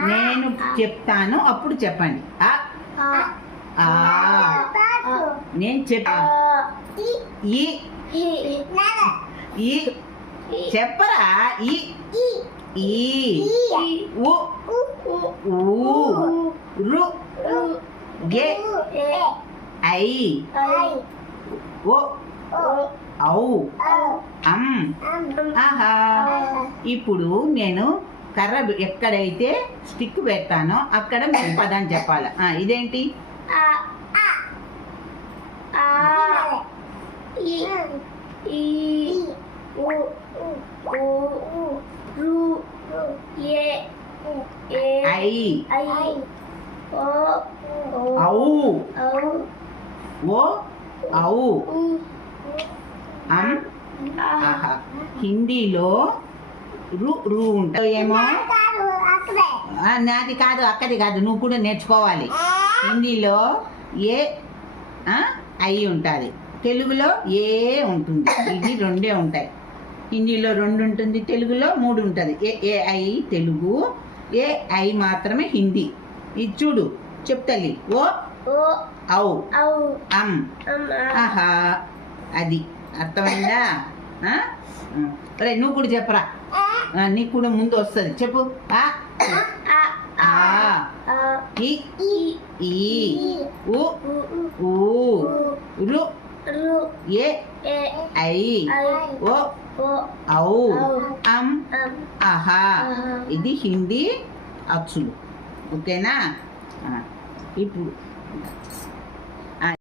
నేను చెప్తాను అప్పుడు చెప్పండి. ఆ. ఆ. నేను చెప్ ఈ. ఈ. చెప్పరా? ఈ. ఈ. ఉ ఊ. రు. గే. ఐ. ఓ. ఔ. అం ఆహా. ఇప్పుడు నేను కర్ర ఎక్కడైతే స్టిక్ పెడతానో అక్కడ మీరు పదం చెప్పాలి. ఇదేంటి? హిందీలో రు రు ఉంటుంది. ఏమో? ఆ, నాది కాదు అక్కది కాదు నువ్వు కూడా నేర్చుకోవాలి. హిందీలో ఏ ఆ, ఐ ఉంటుంది. తెలుగులో ఏ ఉంటుంది. ఇది రెండే ఉంటాయి. హిందీలో రెండు ఉంటుంది తెలుగులో మూడు ఉంటుంది. ఏ A I Telugu A I మాత్రమే హిందీ. ఇది చూడు చెప్తల్లి ఓ ఔ అం. ఆహా అది. అర్థమైందా. ఒరేయ్, నువ్వు కూడా చెప్పరా? నీకు కూడా ముందు వస్తుంది. చెప్పు. ఆ? ఆ ఈ ఈ ఉ ఊ రు ఏ ఐ ఓ ఔ అం ఆహా ఇది హిందీ అచ్చులు. ఓకేనా? ఇప్పుడు